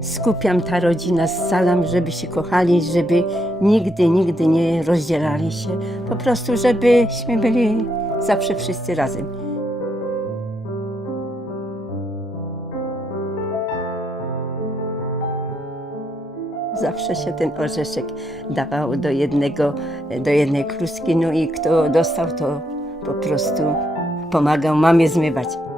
skupiam ta rodzina, scalam, żeby się kochali, żeby nigdy, nigdy nie rozdzielali się. Po prostu, żebyśmy byli zawsze wszyscy razem. Zawsze się ten orzeszek dawał do jednego, do jednej kluski, no i kto dostał, to po prostu pomagał mamie zmywać.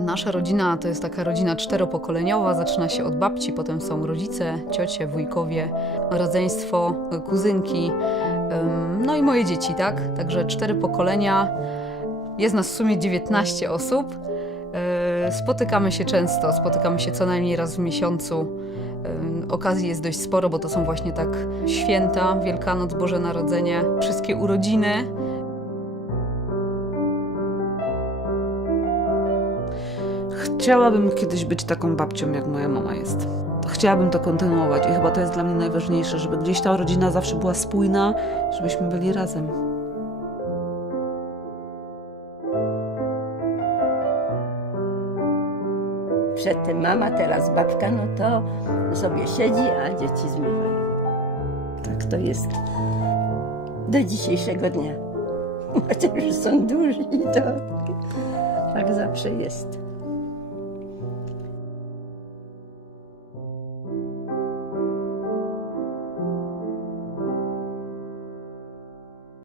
Nasza rodzina to jest taka rodzina czteropokoleniowa. Zaczyna się od babci, potem są rodzice, ciocie, wujkowie, rodzeństwo, kuzynki, no i moje dzieci, tak? Także cztery pokolenia. Jest nas w sumie 19 osób. Yy, Spotykamy się często, spotykamy się co najmniej raz w miesiącu. Ym, Okazji jest dość sporo, bo to są właśnie tak święta, Wielkanoc, Boże Narodzenie, wszystkie urodziny. Chciałabym kiedyś być taką babcią, jak moja mama jest. Chciałabym to kontynuować i chyba to jest dla mnie najważniejsze, żeby gdzieś ta rodzina zawsze była spójna, żebyśmy byli razem. Przedtem mama, teraz babka, no to sobie siedzi, a dzieci zmywają. Tak to jest do dzisiejszego dnia. Chociaż już są duzi, to tak zawsze jest.